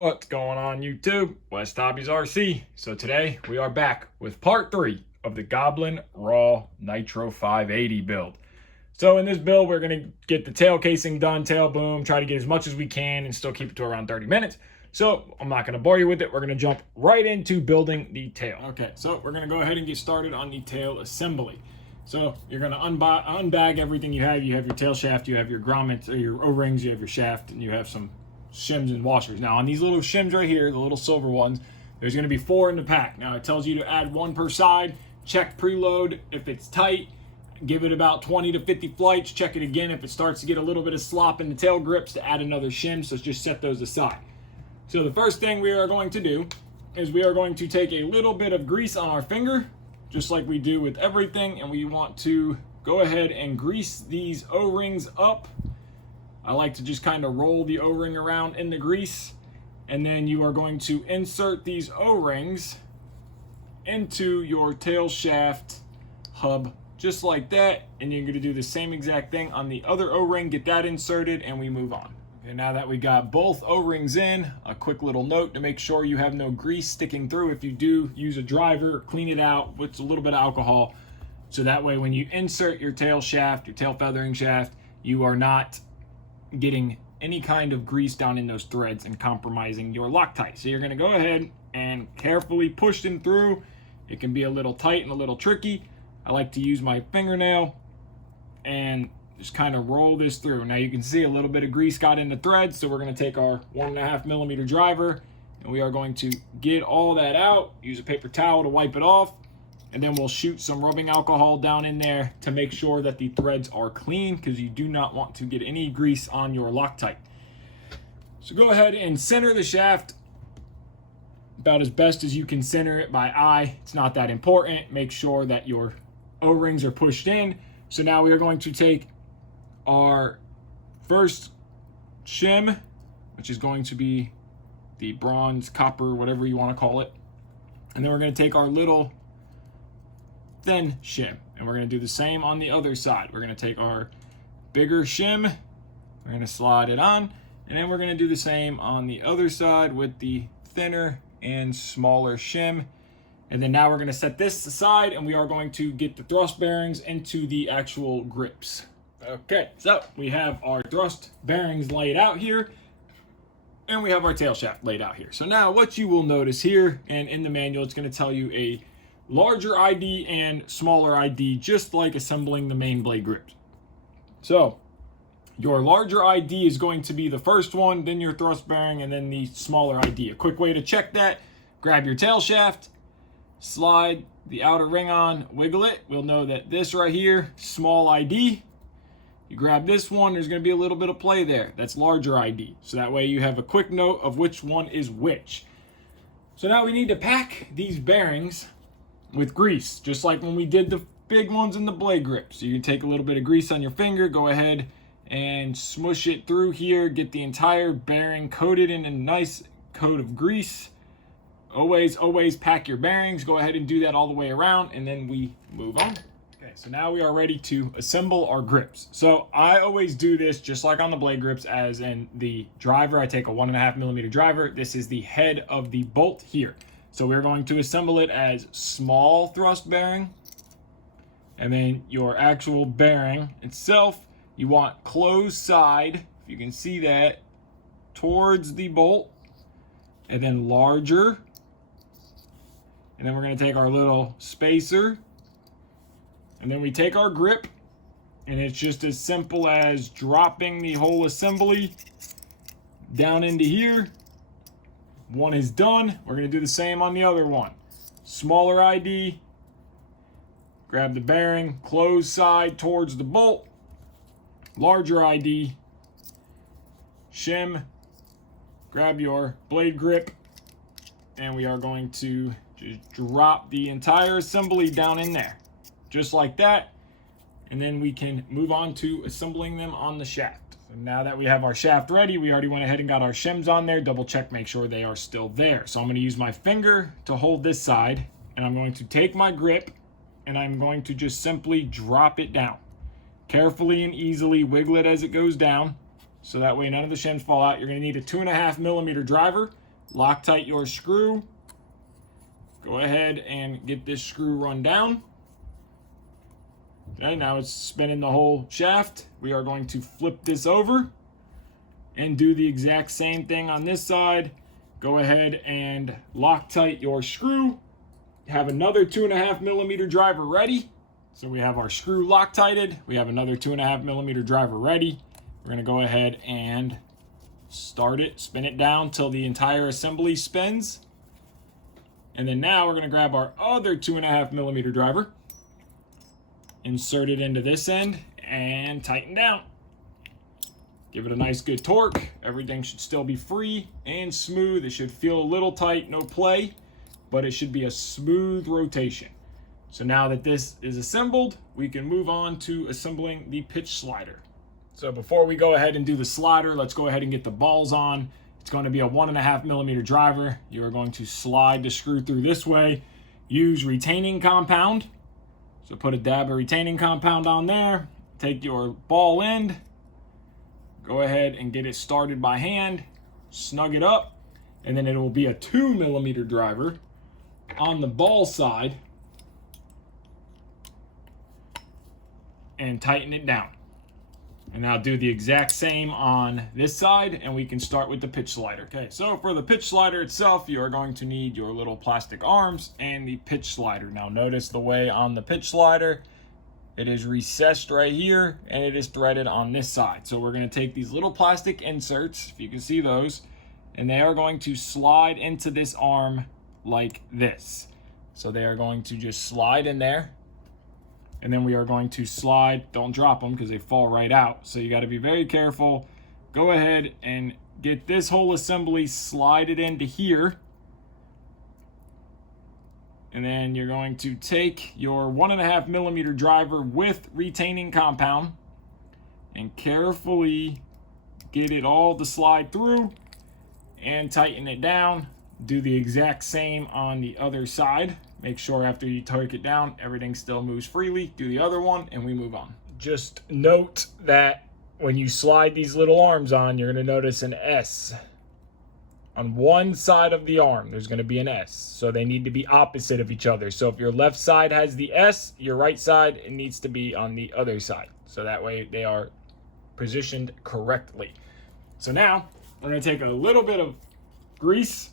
What's going on YouTube? West Hobbies RC. So today we are back with part 3 of the Goblin RAW Nitro 580 build. So in this build we're going to get the tail casing done, tail boom, try to get as much as we can and still keep it to around 30 minutes. So I'm not going to bore you with it. We're going to jump right into building the tail. Okay, so we're going to go ahead and get started on the tail assembly. So you're going to unbag everything you have. You have your tail shaft, you have your grommets or your O-rings, you have your shaft, and you have some shims and washers. Now on these little shims right here, the little silver ones, there's going to be 4 in the pack. Now it tells you to add 1 per side. Check preload if it's tight. Give it about 20 to 50 flights. Check it again if it starts to get a little bit of slop in the tail grips to add another shim. So just set those aside. So the first thing we are going to do is we are going to take a little bit of grease on our finger, just like we do with everything, and we want to go ahead and grease these O-rings up. I like to just kind of roll the O-ring around in the grease, and then you are going to insert these O-rings into your tail shaft hub just like that, and you're going to do the same exact thing on the other O-ring. Get that inserted and we move on. Okay, now that we got both O-rings in, a quick little note to make sure you have no grease sticking through. If you do, use a driver, clean it out with a little bit of alcohol, so that way when you insert your tail shaft, your tail feathering shaft, you are not getting any kind of grease down in those threads and compromising your Loctite. So you're going to go ahead and carefully push them through. It can be a little tight and a little tricky. I like to use my fingernail and just kind of roll this through. Now you can see a little bit of grease got in the threads, so we're going to take our 1.5 millimeter driver and we are going to get all that out. Use a paper towel to wipe it off, and then we'll shoot some rubbing alcohol down in there to make sure that the threads are clean, because you do not want to get any grease on your Loctite. So go ahead and center the shaft about as best as you can center it by eye. It's not that important. Make sure that your O-rings are pushed in. So now we are going to take our first shim, which is going to be the bronze, copper, whatever you want to call it. And then we're going to take our little thin shim, and we're going to do the same on the other side. We're going to take our bigger shim, we're going to slide it on, and then we're going to do the same on the other side with the thinner and smaller shim. And then now we're going to set this aside, and we are going to get the thrust bearings into the actual grips. Okay, so we have our thrust bearings laid out here, and we have our tail shaft laid out here. So now what you will notice here, and in the manual it's going to tell you a larger ID and smaller ID, just like assembling the main blade grips. So your larger ID is going to be the first one, then your thrust bearing, and then the smaller ID. A quick way to check that: grab your tail shaft, slide the outer ring on, wiggle it. We'll know that this right here, small ID. You grab this one, there's going to be a little bit of play there. That's larger ID. So that way you have a quick note of which one is which. So now we need to pack these bearings with grease, just like when we did the big ones in the blade grips. So you can take a little bit of grease on your finger, go ahead and smush it through here, get the entire bearing coated in a nice coat of grease. Always pack your bearings. Go ahead and do that all the way around, and then we move on. Okay, so now we are ready to assemble our grips. So I always do this just like on the blade grips, as in the driver. I take a 1.5 millimeter driver. This is the head of the bolt here. So we're going to assemble it as small thrust bearing, and then your actual bearing itself, you want closed side, if you can see that, towards the bolt, and then larger. And then we're going to take our little spacer, and then we take our grip, and it's just as simple as dropping the whole assembly down into here. One is done. We're going to do the same on the other one. Smaller ID, grab the bearing, close side towards the bolt. Larger ID, shim, grab your blade grip, and we are going to just drop the entire assembly down in there, just like that. And then we can move on to assembling them on the shaft. So now that we have our shaft ready, we already went ahead and got our shims on there. Double check, make sure they are still there. So I'm going to use my finger to hold this side, and I'm going to take my grip, and I'm going to just simply drop it down. Carefully and easily wiggle it as it goes down, so that way none of the shims fall out. You're going to need a 2.5 millimeter driver. Loctite your screw. Go ahead and get this screw run down. Okay, now it's spinning the whole shaft. We are going to flip this over and do the exact same thing on this side. Go ahead and Loctite your screw. Have another 2.5 millimeter driver ready. So we have our screw Loctited. We have another 2.5 millimeter driver ready. We're gonna go ahead and start it, spin it down till the entire assembly spins. And then now we're gonna grab our other 2.5 millimeter driver, insert it into this end, and tighten down. Give it a nice good torque. Everything should still be free and smooth. It should feel a little tight, no play, but it should be a smooth rotation. So now that this is assembled, we can move on to assembling the pitch slider. So before we go ahead and do the slider, let's go ahead and get the balls on. It's going to be a 1.5 millimeter driver. You are going to slide the screw through this way. Use retaining compound. So put a dab of retaining compound on there. Take your ball end. Go ahead and get it started by hand. Snug it up. And then it will be a 2 millimeter driver on the ball side. And tighten it down. And now do the exact same on this side, and we can start with the pitch slider. Okay, so for the pitch slider itself, you are going to need your little plastic arms and the pitch slider. Now notice the way on the pitch slider, it is recessed right here, and it is threaded on this side. So we're gonna take these little plastic inserts, if you can see those, and they are going to slide into this arm like this. So they are going to just slide in there. And then we are going to slide, don't drop them because they fall right out. So you got to be very careful. Go ahead and get this whole assembly slided into here. And then you're going to take your 1.5 millimeter driver with retaining compound and carefully get it all to slide through and tighten it down. Do the exact same on the other side. Make sure after you torque it down, everything still moves freely. Do the other one and we move on. Just note that when you slide these little arms on, you're gonna notice an S. On one side of the arm, there's gonna be an S. So they need to be opposite of each other. So if your left side has the S, your right side, it needs to be on the other side. So that way they are positioned correctly. So now we're gonna take a little bit of grease,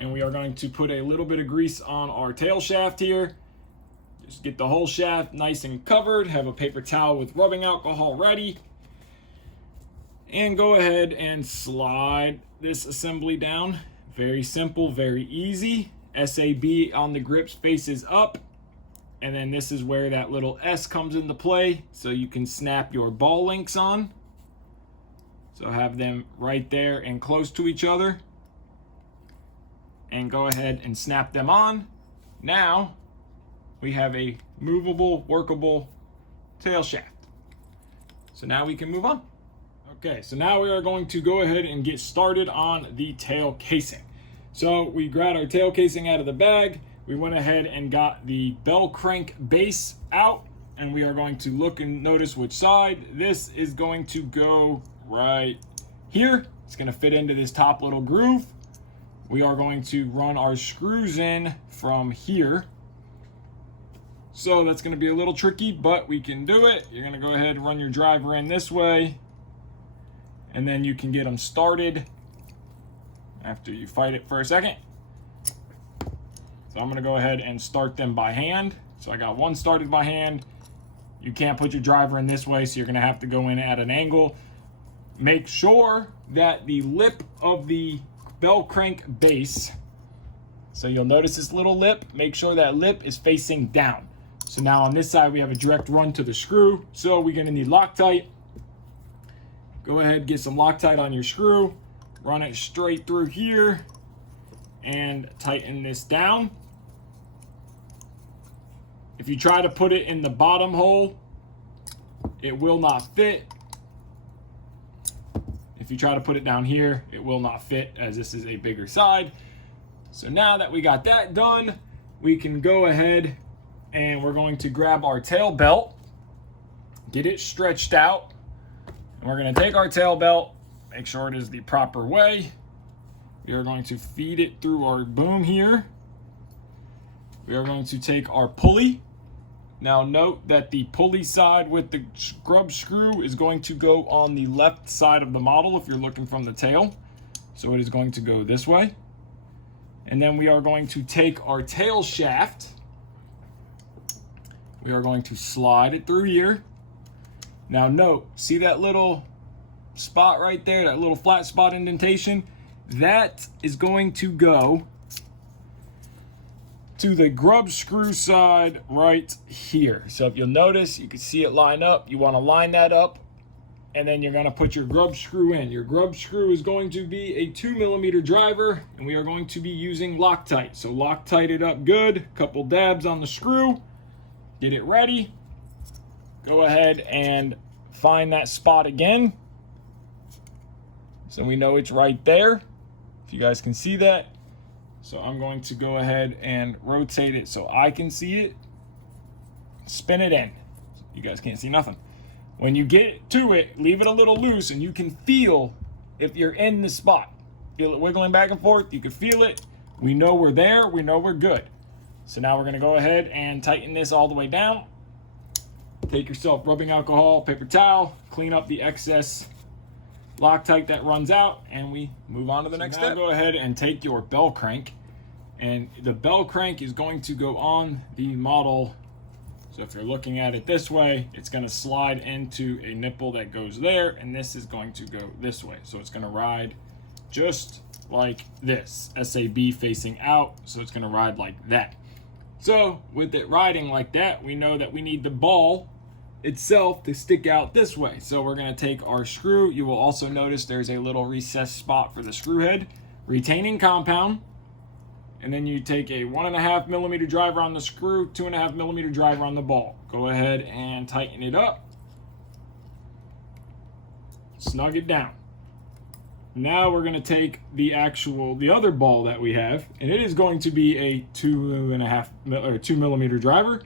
and we are going to put a little bit of grease on our tail shaft here. Just get the whole shaft nice and covered. Have a paper towel with rubbing alcohol ready. And go ahead and slide this assembly down. Very simple, very easy. SAB on the grips faces up. And then this is where that little S comes into play. So you can snap your ball links on. So have them right there and close to each other. And go ahead and snap them on. Now we have a movable, workable tail shaft. So now we can move on. Okay, so now we are going to go ahead and get started on the tail casing. So we grabbed our tail casing out of the bag. We went ahead and got the bell crank base out, and we are going to look and notice which side. This is going to go right here. It's gonna fit into this top little groove. We are going to run our screws in from here. So that's going to be a little tricky, but we can do it. You're going to go ahead and run your driver in this way, and then you can get them started after you fight it for a second. So I'm going to go ahead and start them by hand. So I got one started by hand. You can't put your driver in this way, so you're going to have to go in at an angle. Make sure that the lip of the bell crank base, so you'll notice this little lip, make sure that lip is facing down. So now on this side we have a direct run to the screw, so we're going to need Loctite. Go ahead, get some Loctite on your screw, run it straight through here and tighten this down. If you try to put it in the bottom hole, it will not fit. If you try to put it down here, it will not fit as this is a bigger side. So now that we got that done, we can go ahead and we're going to grab our tail belt, get it stretched out, and we're going to take our tail belt, make sure it is the proper way, We are going to feed it through our boom here. We are going to take our pulley. Now note that the pulley side with the grub screw is going to go on the left side of the model if you're looking from the tail. So it is going to go this way. And then we are going to take our tail shaft. We are going to slide it through here. Now note, see that little spot right there, that little flat spot indentation? That is going to go to the grub screw side right here. So if you'll notice, you can see it line up. You want to line that up, and then you're going to put your grub screw in. Your grub screw is going to be a 2mm driver, and we are going to be using Loctite. So Loctite it up good, couple dabs on the screw, get it ready. Go ahead and find that spot again. So we know it's right there, if you guys can see that. So I'm going to go ahead and rotate it so I can see it. Spin it in. You guys can't see nothing. When you get to it, leave it a little loose and you can feel if you're in the spot. Feel it wiggling back and forth. You can feel it. We know we're there. We know we're good. So now we're going to go ahead and tighten this all the way down. Take yourself rubbing alcohol, paper towel, clean up the excess Loctite that runs out, and we move on to the next step. Go ahead and take your bell crank, and the bell crank is going to go on the model. So if you're looking at it this way, it's going to slide into a nipple that goes there, and this is going to go this way. So it's going to ride just like this, SAB facing out, so it's going to ride like that. So with it riding like that, we know that we need the ball itself to stick out this way. So we're going to take our screw. You will also notice there's a little recessed spot for the screw head, retaining compound, and then you take a 1.5mm driver on the screw, 2.5mm driver on the ball. Go ahead and tighten it up, snug it down. Now we're going to take the other ball that we have, and it is going to be a 2mm driver,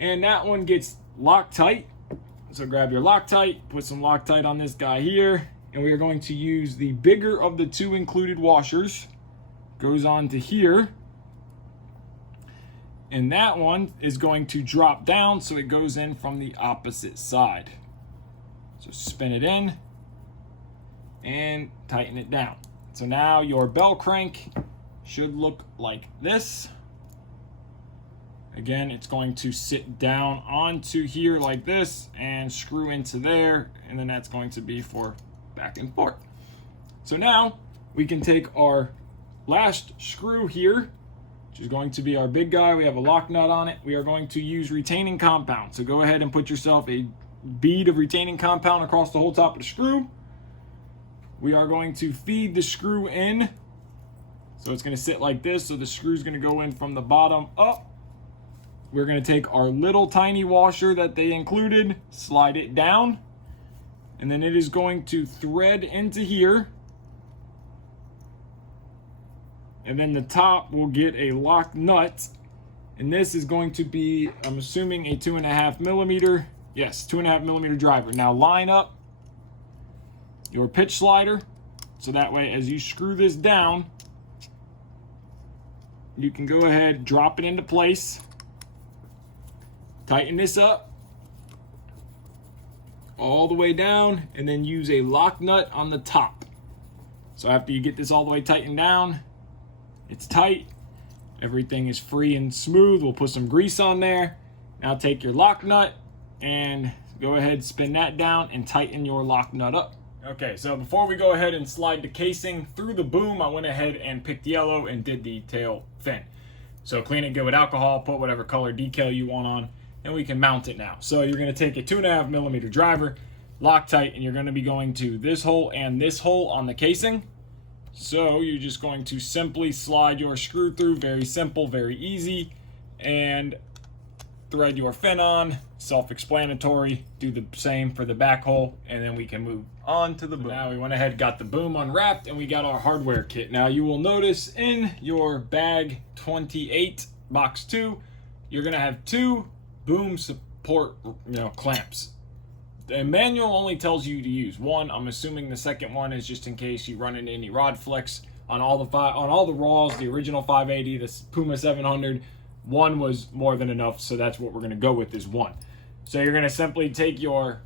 and that one gets Loctite. So grab your Loctite, put some Loctite on this guy here, and we are going to use the bigger of the two included washers. Goes on to here, and that one is going to drop down so it goes in from the opposite side. So spin it in and tighten it down. So now your bell crank should look like this. Again, it's going to sit down onto here like this and screw into there, and then that's going to be for back and forth. So now we can take our last screw here, which is going to be our big guy. We have a lock nut on it. We are going to use retaining compound. So go ahead and put yourself a bead of retaining compound across the whole top of the screw. We are going to feed the screw in. So it's going to sit like this. So the screw is going to go in from the bottom up. We're going to take our little tiny washer that they included, slide it down, and then it is going to thread into here. And then the top will get a lock nut, and this is going to be, I'm assuming, a 2.5mm. Yes, 2.5mm driver. Now line up your pitch slider, so that way as you screw this down, you can go ahead, drop it into place. Tighten this up all the way down, and then use a lock nut on the top. So after you get this all the way tightened down, it's tight, everything is free and smooth. We'll put some grease on there. Now take your lock nut and go ahead, spin that down and tighten your lock nut up. Okay, so before we go ahead and slide the casing through the boom, I went ahead and picked yellow and did the tail fin. So clean it good with alcohol, put whatever color decal you want on, and we can mount it now. So you're going to take a 2.5mm driver, Loctite, and you're going to be going to this hole and this hole on the casing. So you're just going to simply slide your screw through, very simple, very easy, and thread your fin on, self-explanatory. Do the same for the back hole, and then we can move on to the boom. Now we went ahead, got the boom unwrapped, and we got our hardware kit. Now you will notice in your bag 28 box 2, you're going to have 2 boom support, clamps. The manual only tells you to use one. I'm assuming the second one is just in case you run into any rod flex on all the Raws, the original 580, the Puma 700. One was more than enough, so that's what we're going to go with, is one. So you're going to simply take your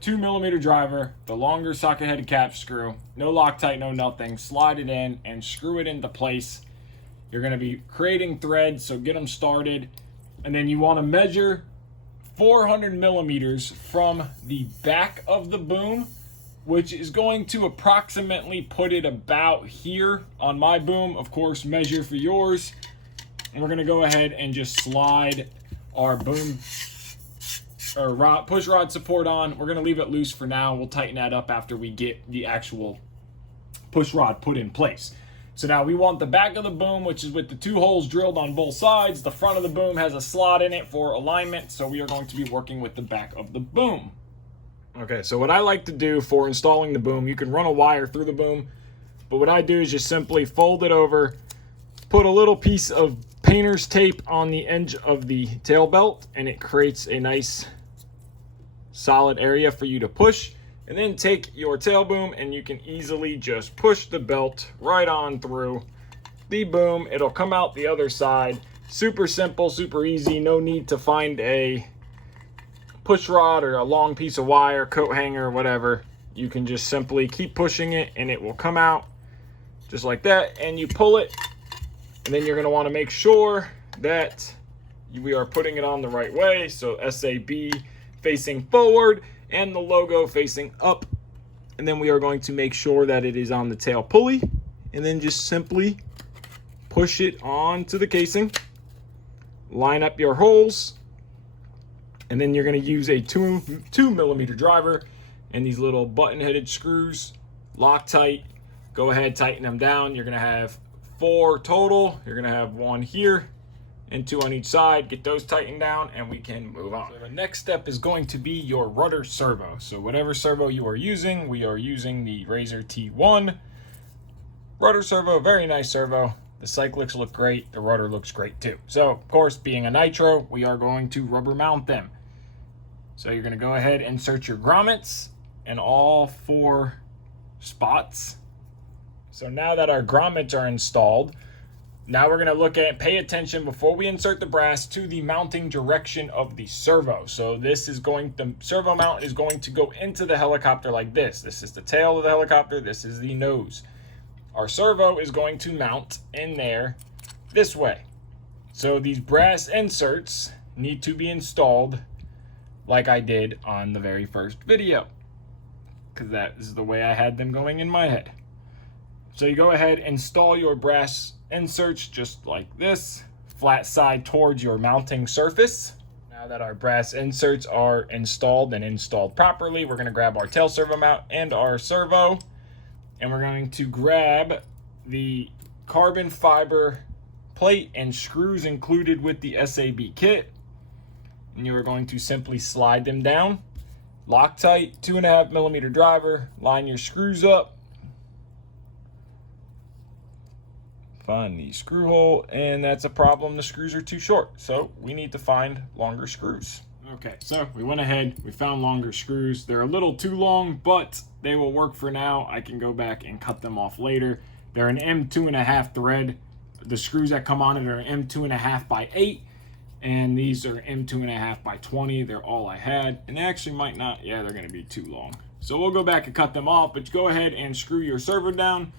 2mm driver, the longer socket headed cap screw, no Loctite, no nothing, slide it in and screw it into place. You're going to be creating threads, so get them started. And then you want to measure 400mm from the back of the boom, which is going to approximately put it about here on my boom. Of course, measure for yours. And we're going to go ahead and just slide our boom or push rod support on. We're going to leave it loose for now. We'll tighten that up after we get the actual push rod put in place. So now we want the back of the boom, which is with the 2 holes drilled on both sides. The front of the boom has a slot in it for alignment, so we are going to be working with the back of the boom. Okay, so what I like to do for installing the boom, you can run a wire through the boom, but what I do is just simply fold it over, put a little piece of painter's tape on the edge of the tail belt, and it creates a nice solid area for you to push. And then take your tail boom and you can easily just push the belt right on through the boom. It'll come out the other side. Super simple, super easy. No need to find a push rod or a long piece of wire, coat hanger, whatever. You can just simply keep pushing it and it will come out just like that. And you pull it, and then you're going to want to make sure that we are putting it on the right way. So SAB facing forward and the logo facing up. And then we are going to make sure that it is on the tail pulley, and then just simply push it onto the casing. Line up your holes, and then you're going to use a 2mm driver and these little button-headed screws. Loctite. Go ahead, tighten them down. You're going to have 4 total. You're going to have 1 here and 2 on each side. Get those tightened down and we can move on. So the next step is going to be your rudder servo. So whatever servo you are using, we are using the Razor T1 rudder servo. Very nice servo. The cyclics look great. The rudder looks great too. So of course, being a nitro, we are going to rubber mount them. So you're going to go ahead and insert your grommets in all 4 spots. So now that our grommets are installed, now we're going to look at, pay attention before we insert the brass to the mounting direction of the servo. So this is the servo mount is going to go into the helicopter like this. This is the tail of the helicopter. This is the nose. Our servo is going to mount in there this way. So these brass inserts need to be installed like I did on the very first video, because that is the way I had them going in my head. So you go ahead, install your brass inserts just like this, flat side towards your mounting surface. Now that our brass inserts are installed and installed properly, we're going to grab our tail servo mount and our servo, and we're going to grab the carbon fiber plate and screws included with the SAB kit, and you are going to simply slide them down. Loctite, 2.5mm driver, line your screws up. Find the screw hole, and that's a problem. The screws are too short, so we need to find longer screws. Okay, so we went ahead, we found longer screws. They're a little too long, but they will work for now. I can go back and cut them off later. They're an M2.5 thread. The screws that come on it are M2.5 by 8, and these are M2.5 by 20. They're all I had, and they actually might not, yeah, they're gonna be too long. So we'll go back and cut them off, but go ahead and screw your servo down.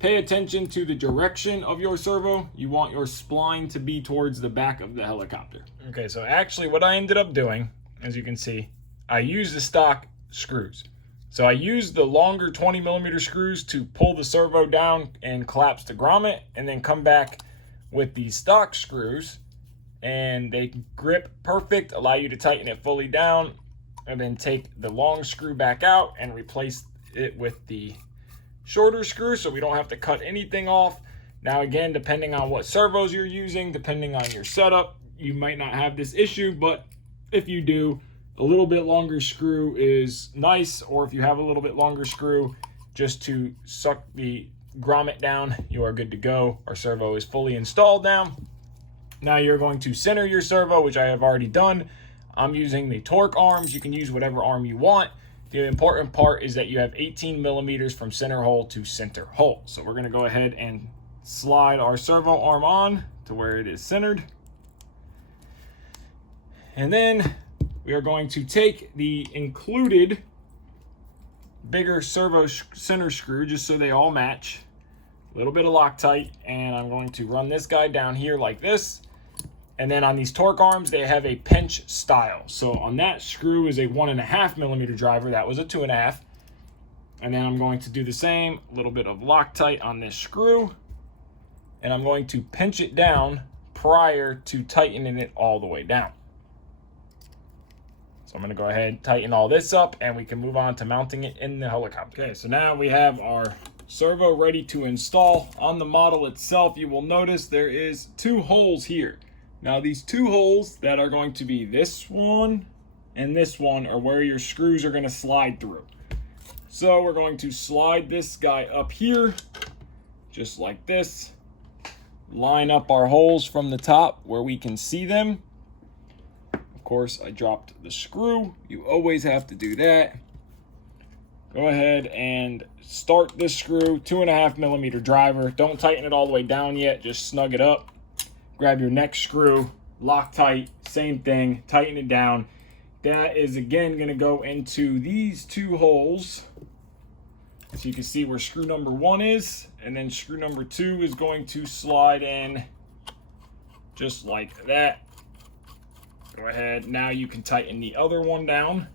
Pay attention to the direction of your servo. You want your spline to be towards the back of the helicopter. Okay, so actually what I ended up doing, as you can see, I used the stock screws. So I used the longer 20mm screws to pull the servo down and collapse the grommet, and then come back with the stock screws, and they grip perfect, allow you to tighten it fully down, and then take the long screw back out and replace it with the shorter screw, so we don't have to cut anything off. Now again, depending on what servos you're using, depending on your setup, you might not have this issue, but if you do, a little bit longer screw is nice, or if you have a little bit longer screw just to suck the grommet down, you are good to go. Our servo is fully installed now. Now you're going to center your servo, which I have already done. I'm using the torque arms. You can use whatever arm you want. the important part is that you have 18 millimeters from center hole to center hole. So we're going to go ahead and slide our servo arm on to where it is centered. And then we are going to take the included bigger servo center screw just so they all match. A little bit of Loctite, and I'm going to run this guy down here like this. And then on these torque arms, they have a pinch style. So on that screw is a 1.5 millimeter driver. That was a 2.5. And then I'm going to do the same, a little bit of Loctite on this screw. And I'm going to pinch it down prior to tightening it all the way down. So I'm going to go ahead and tighten all this up, and we can move on to mounting it in the helicopter. Okay, so now we have our servo ready to install. On the model itself, you will notice there is 2 holes here. Now these 2 holes that are going to be this one and this one are where your screws are going to slide through. So we're going to slide this guy up here, just like this. Line up our holes from the top where we can see them. Of course, I dropped the screw. You always have to do that. Go ahead and start this screw, 2.5 millimeter driver. Don't tighten it all the way down yet, just snug it up. Grab your next screw, Loctite, same thing, tighten it down. That is again gonna go into these 2 holes. So you can see where screw number 1 is, and then screw number 2 is going to slide in just like that. Go ahead, now you can tighten the other one down.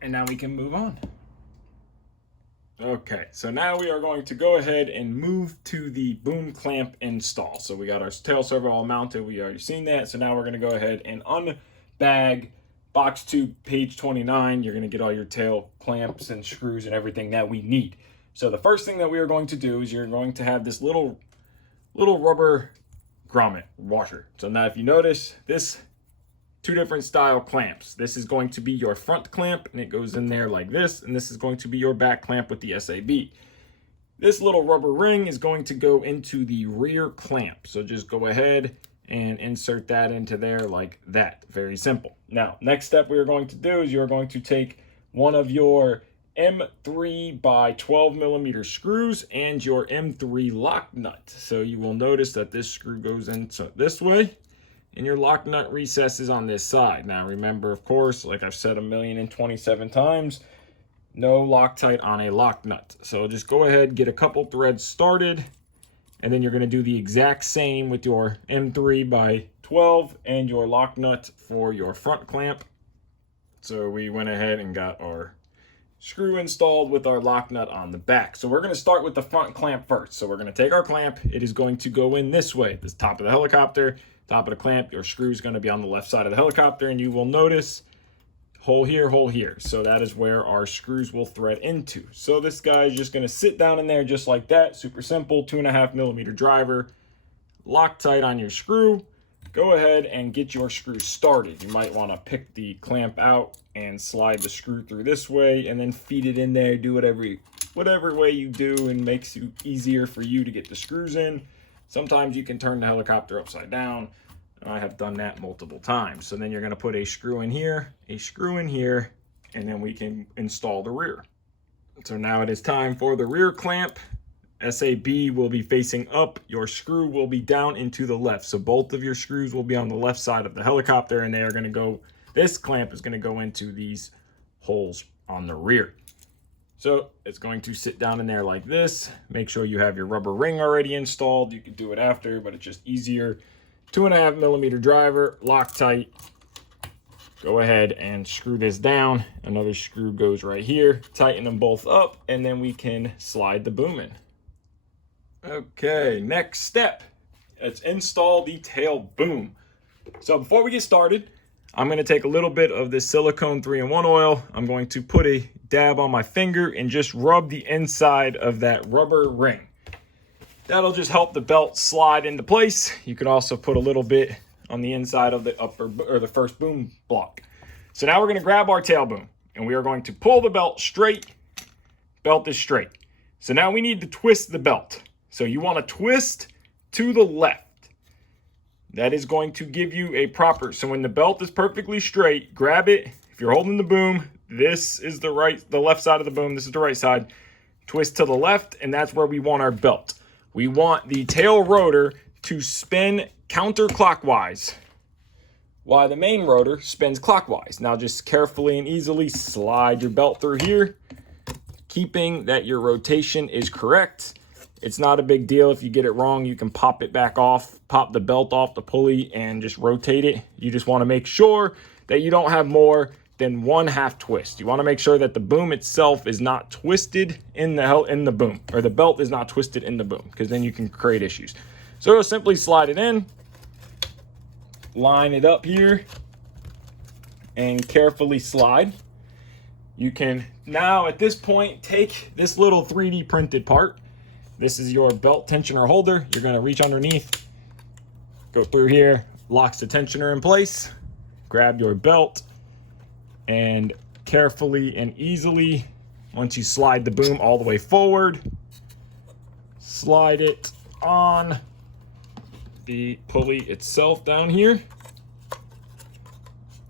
And now we can move on. Okay, so now we are going to go ahead and move to the boom clamp install. So we got our tail servo all mounted. We already seen that. So now we're going to go ahead and unbag box 2, page 29. You're going to get all your tail clamps and screws and everything that we need. So the first thing that we are going to do is you're going to have this little rubber grommet washer. So now if you notice, this 2 different style clamps. This is going to be your front clamp, and it goes in there like this, and this is going to be your back clamp with the SAB. This little rubber ring is going to go into the rear clamp. So just go ahead and insert that into there like that. Very simple. Now, next step we are going to do is you're going to take one of your M3 by 12 millimeter screws and your M3 lock nut. So you will notice that this screw goes into this way, and your lock nut recesses on this side. Now remember, of course, like I've said 1,027 times, no Loctite on a lock nut. So just go ahead, get a couple threads started, and then you're going to do the exact same with your M3 by 12 and your lock nut for your front clamp. So we went ahead and got our screw installed with our lock nut on the back. So we're going to start with the front clamp first. So we're going to take our clamp. It is going to go in this way, this top of the helicopter. Top of the clamp, your screw is going to be on the left side of the helicopter, and you will notice hole here, hole here. So that is where our screws will thread into. So this guy is just going to sit down in there just like that. Super simple, 2.5 millimeter driver. Loctite on your screw. Go ahead and get your screw started. You might want to pick the clamp out and slide the screw through this way, and then feed it in there. Do whatever way you do and makes it easier for you to get the screws in. Sometimes you can turn the helicopter upside down. I have done that multiple times. So then you're going to put a screw in here, and then we can install the rear. So now it is time for the rear clamp. SAB will be facing up. Your screw will be down into the left. So both of your screws will be on the left side of the helicopter, and they are going to go, this clamp is going to go into these holes on the rear. So it's going to sit down in there like this. Make sure you have your rubber ring already installed. You can do it after, but it's just easier. 2.5 millimeter driver, Loctite. Go ahead and screw this down. Another screw goes right here. Tighten them both up, and then we can slide the boom in. Okay, next step. Let's install the tail boom. So before we get started, I'm going to take a little bit of this silicone 3-in-1 oil. I'm going to put a dab on my finger and just rub the inside of that rubber ring. That'll just help the belt slide into place. You can also put a little bit on the inside of the upper or the first boom block. So now we're going to grab our tail boom, and we are going to pull the belt straight. Belt is straight. So now we need to twist the belt. So you want to twist to the left. That is going to give you a proper, so when the belt is perfectly straight, grab it. If you're holding the boom, this is the left side of the boom, this is the right side. Twist to the left, and that's where we want our belt. We want the tail rotor to spin counterclockwise while the main rotor spins clockwise. Now just carefully and easily slide your belt through here, keeping that your rotation is correct. It's not a big deal if you get it wrong. You can pop it back off, pop the belt off the pulley and just rotate it. You just want to make sure that you don't have more than 1/2 twist. You want to make sure that the boom itself is not twisted in the boom, or the belt is not twisted in the boom, because then you can create issues. So simply slide it in, line it up here, and carefully slide. You can now at this point take this little 3D printed part. This is your belt tensioner holder. You're going to reach underneath, go through here, locks the tensioner in place, grab your belt, and carefully and easily, once you slide the boom all the way forward, slide it on the pulley itself down here.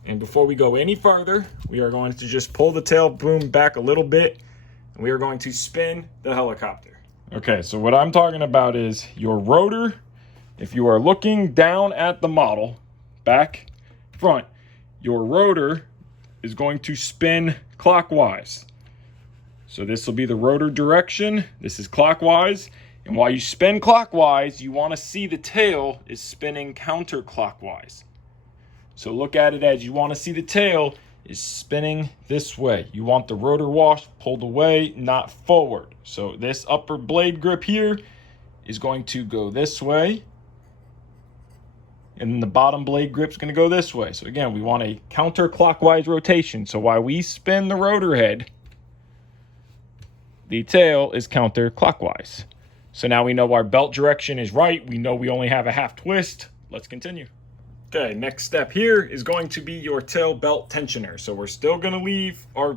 And before we go any further, we are going to just pull the tail boom back a little bit, and we are going to spin the helicopter. Okay, so what I'm talking about is your rotor. If you are looking down at the model, back, front, your rotor is going to spin clockwise. So this will be the rotor direction. This is clockwise. And while you spin clockwise, you want to see the tail is spinning counterclockwise. So look at it as you want to see the tail is spinning this way. You want the rotor wash pulled away, not forward. So this upper blade grip here is going to go this way, and the bottom blade grip is going to go this way. So again, we want a counterclockwise rotation. So while we spin the rotor head, the tail is counterclockwise. So now we know our belt direction is right. We know we only have 1/2 twist. Let's continue. Okay, next step here is going to be your tail belt tensioner. So we're still going to leave our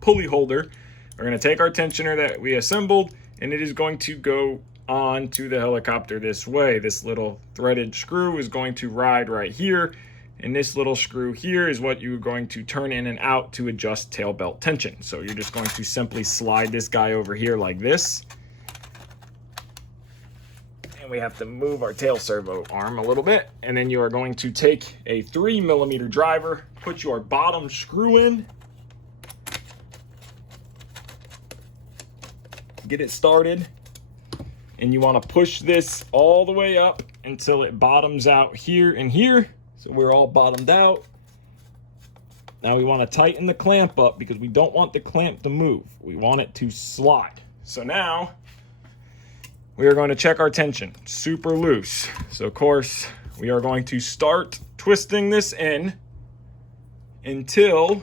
pulley holder. We're going to take our tensioner that we assembled, and it is going to go on to the helicopter this way. This little threaded screw is going to ride right here, and this little screw here is what you're going to turn in and out to adjust tail belt tension. So you're just going to simply slide this guy over here like this. And we have to move our tail servo arm a little bit, and then you are going to take a 3mm driver, put your bottom screw in, get it started, and you want to push this all the way up until it bottoms out here and here. So we're all bottomed out. Now we want to tighten the clamp up because we don't want the clamp to move. We want it to slide. So now we are going to check our tension. Super loose. So of course we are going to start twisting this in until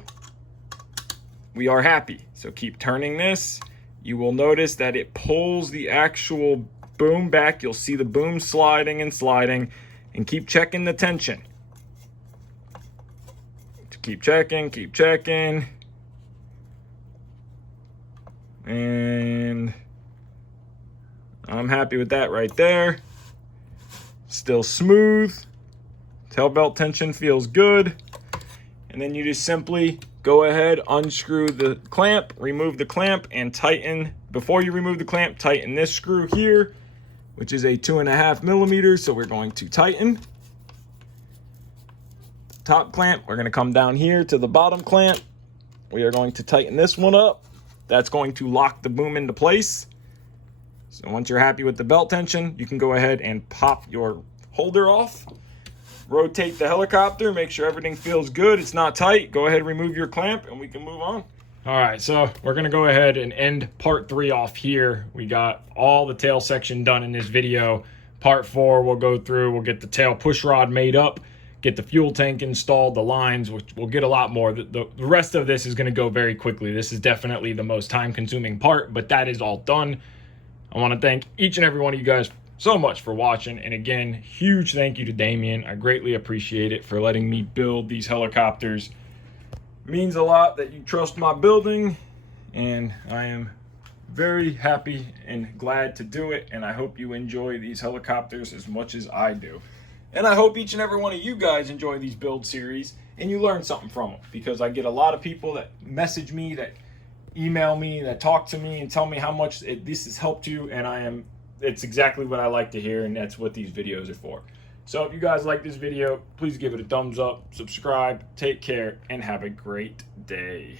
we are happy. So keep turning this. You will notice that it pulls the actual boom back. You'll see the boom sliding and sliding, and keep checking the tension. Keep checking, keep checking. And I'm happy with that right there. Still smooth. Tail belt tension feels good. And then you just simply go ahead, unscrew the clamp, remove the clamp, and tighten. Before you remove the clamp, tighten this screw here, which is a 2.5mm. So we're going to tighten. Top clamp, we're going to come down here to the bottom clamp. We are going to tighten this one up. That's going to lock the boom into place. So once you're happy with the belt tension, you can go ahead and pop your holder off. Rotate the helicopter, make sure everything feels good. It's not tight. Go ahead and remove your clamp, and we can move on. All right, so we're going to go ahead and end part 3 off here. We got all the tail section done in this video. Part 4, we'll go through, we'll get the tail push rod made up, get the fuel tank installed, the lines, which we'll get a lot more. The rest of this is going to go very quickly. This is definitely the most time-consuming part, but that is all done. I want to thank each and every one of you guys so much for watching. And again, huge thank you to Damien. I greatly appreciate it for letting me build these helicopters. It means a lot that you trust my building, and I am very happy and glad to do it. And I hope you enjoy these helicopters as much as I do. And I hope each and every one of you guys enjoy these build series and you learn something from them, because I get a lot of people that message me, that email me, that talk to me and tell me how much this has helped you, and it's exactly what I like to hear, and that's what these videos are for. So if you guys like this video, please give it a thumbs up, subscribe, take care, and have a great day.